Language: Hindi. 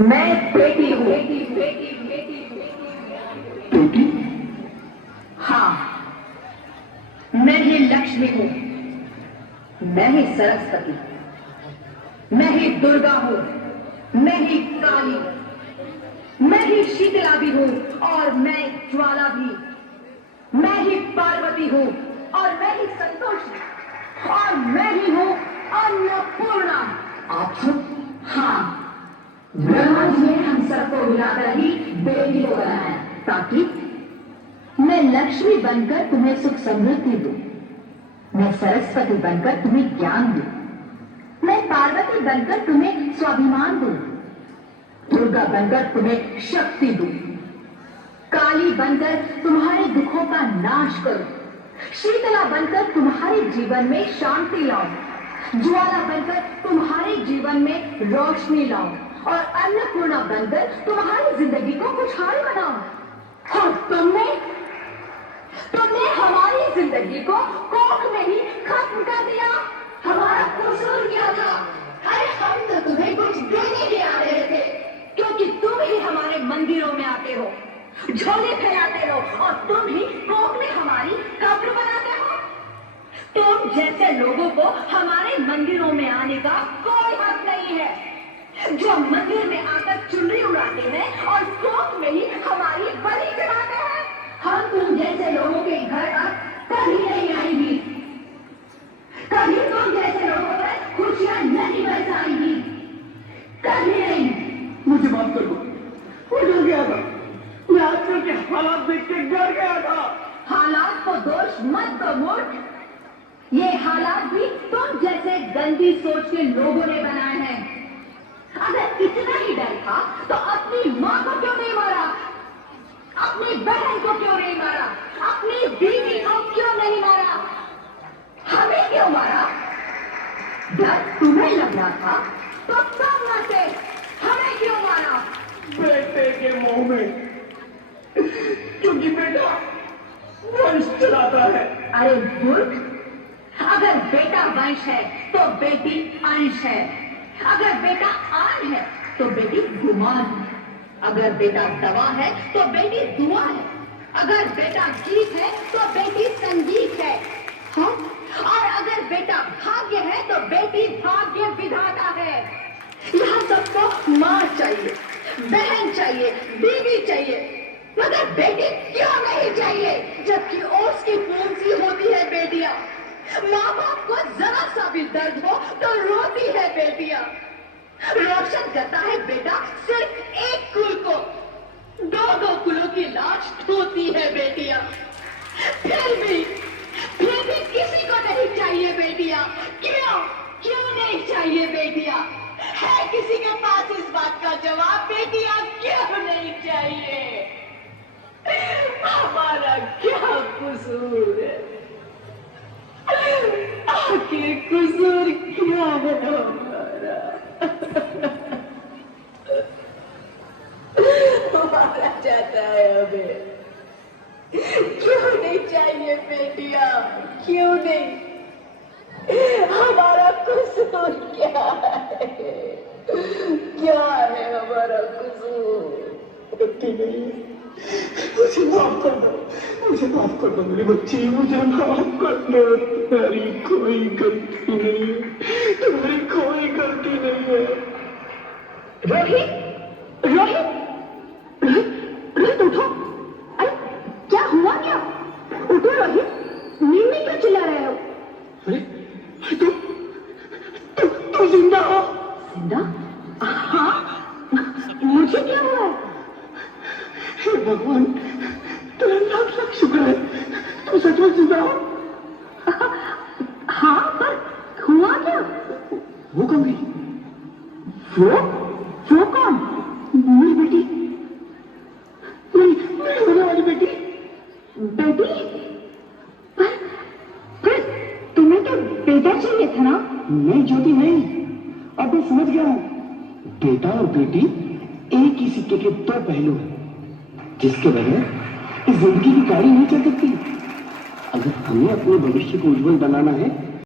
मैं बेटी हूँ। बेटी? हाँ, मैं ही लक्ष्मी हूँ, मैं ही सरस्वती, मैं ही दुर्गा हूँ, मैं ही काली, मैं ही शीतला भी हूँ और मैं ज्वाला भी, मैं ही पार्वती हूँ और मैं ही संतोषी, और मैं ही हूँ अन्नपूर्णा। आप सब? हाँ, ब्रह्मा जी ने हम सबको मिलाकर ही बेटी को बनाया ताकि मैं लक्ष्मी बनकर तुम्हें सुख समृद्धि दूं, मैं सरस्वती बनकर तुम्हें ज्ञान दूं, मैं पार्वती बनकर तुम्हें स्वाभिमान दूं, दुर्गा बनकर तुम्हें शक्ति दूं, काली बनकर तुम्हारे दुखों का नाश करूं, शीतला बनकर तुम्हारे जीवन में शांति लाऊं, ज्वाला बनकर तुम्हारे जीवन में रोशनी लाऊं और अन्नपूर्णा बनकर तुम्हारी जिंदगी को खुशहाल बनाऊं। और तुमने हमारी जिंदगी को कोख में ही खत्म कर दिया। हमारा कसूर क्या था? अरे हम तो तुम्हें कुछ देने के आ रहे थे, क्योंकि तुम ही हमारे मंदिरों में आते हो, झोले फैलाते हो और तुम ही कोख में हमारी कब्र बनाते हो। तुम जैसे लोगों को हमारे मंदिरों में आने का कोई हक नहीं है, जो मंदिर में आकर चुनरी उड़ाते हैं और कोख में ही हमारी बलि चढ़ाते हैं। हम तुम जैसे लोगों के घर अब कभी नहीं आएंगी, कभी तुम जैसे लोगों पर खुशियां नहीं बरसाएंगी, कभी नहीं। मुझे माफ कर दो, वो डर गया था, मैं आजकल के हालात देख के डर गया था। हालात को दोष मत दो मूर्ख, ये हालात भी तुम जैसे गंदी सोच के लोगों ने बनाए हैं। अगर इतना ही डर था तो अपनी माँ को क्यों नहीं मारा, अपनी बहन को क्यों नहीं मारा, अपनी बीवी को क्यों नहीं मारा, हमें क्यों मारा? डर तुम्हें लग रहा था तो तुम मरते, हमें क्यों मारा? बेटे के मुंह में, क्योंकि बेटा वंश चलाता है। अरे मूर्ख, अगर बेटा वंश है तो बेटी अंश है, अगर बेटा आन है तो बेटी गुमान है, अगर बेटा दवा है तो बेटी दुआ है, अगर बेटा गीत है तो बेटी संगीत है, हाँ? और अगर बेटा भाग्य है तो बेटी भाग्य विधाता है। यहाँ सबको माँ चाहिए, बहन चाहिए, बीवी चाहिए, मगर बेटी क्यों नहीं चाहिए? जबकि ओस की खून सी होती है बेटियां, माँ बाप को जरा सा भी दर्द हो तो रोती है बेटियां, रोशन करता है बेटा सिर्फ एक कुल को, दो कुलों की लाश ढोती है बेटियां। फिर भी किसी को नहीं चाहिए बेटियां। क्यों नहीं चाहिए बेटियां? है किसी के पास इस बात का जवाब? बेटियां क्यों नहीं चाहिए? हमारा क्या कसूर है? आखिर कसूर क्या है हमारा? हमारा जाता है हमें, क्यों नहीं चाहिए बेटियां? क्यों नहीं? हमारा कसूर क्या है? क्या है हमारा कसूर? गलती नहीं, मुझे माफ कर दो, मुझे माफ कर दो मेरी बच्ची, मुझे माफ कर दो। तुम्हारी कोई गलती नहीं है, तुम्हारी कोई गलती नहीं है। रोहित, रोहित, रोहित उठो। अरे क्या हुआ? क्या उठो रोहित, नींद में क्यों चिल्ला रहे हो? अरे तुम जिंदा हो? जिंदा? हाँ, मुझे क्या हुआ है? हे भगवान, तेरा लाख लाख शुक्र है, तुम सचमुच जिंदा हो। हाँ, पर हुआ क्या? वो कौन गई? वो कौन? मेरी बेटी, मेरी होने वाली बेटी। बेटी? फिर तुम्हें तो बेटा चाहिए था ना? नहीं ज्योति, नहीं, अब मैं समझ गया हूँ। बेटा और बेटी एक ही सिक्के के दो पहलू हैं, जिसके बगैर इस जिंदगी की गाड़ी नहीं चल सकती। अगर हमें अपने भविष्य को उज्जवल बनाना है